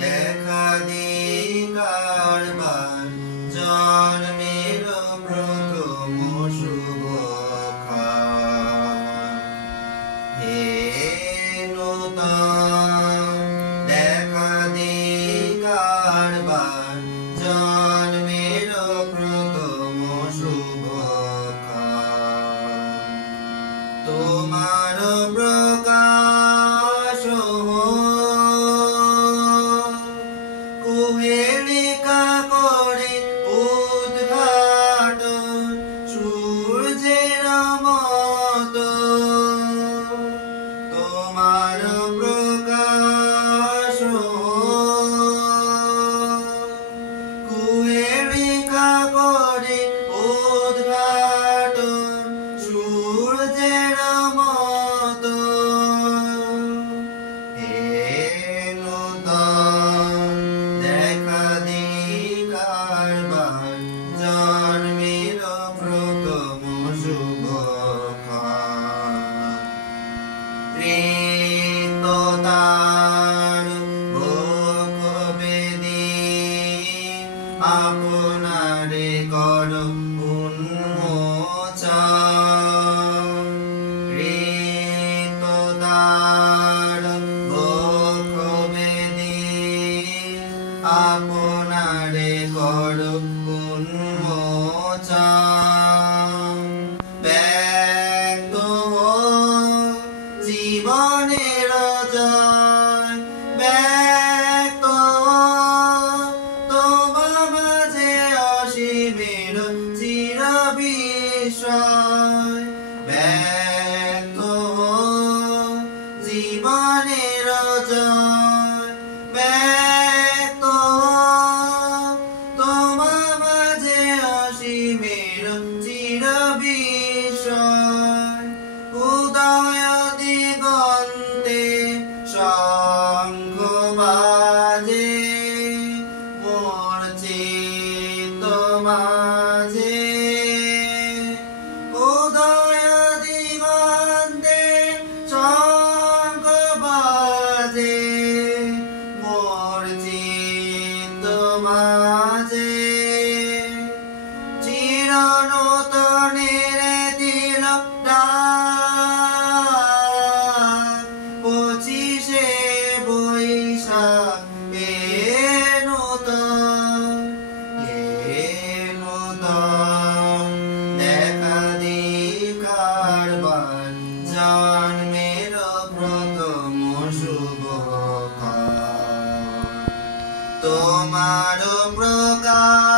দেখা দিকার বার জন্মের প্রথম শুভক্ষণ হে নূতন দেখা দিকার বার জন্মের প্রথম শুভক্ষণ তোমার প্রকাশ কুহেলিকা করে উদ্ঘাটন সূর্যের মতো তোমার প্রকাশ কুহেলিকা করে উদ্ঘাটন সূর্যের মতো হে নূতন দেখা দিকার বার জন্মের প্রথম শুভক্ষণ কৃততার ভোগবেদী আপনারে কর উন্মোচন কৃততার ভোগবেদী আপনারে কর উন্মোচন ব্যক্ত জীবনের জয় ব্যক্ত তোমার মাঝে অসীমের চির বিস্ময় ব্যক্ত জীবনের জয় ব্যক্ত তোমার মাঝে অসীমের চির বিস্ময় উদয় দিগন্তে শঙ্খ বাজে মোর চিত্ত মাঝে উদয় দিগন্তে শঙ্খ বাজে মোর চিত্ত মাঝে চির নূতনের দিল পঁচিশে বৈশাখ হে নূতন দেখা দিকার বার জন্মের প্রথম শুভক্ষণ তোমার প্রকাশ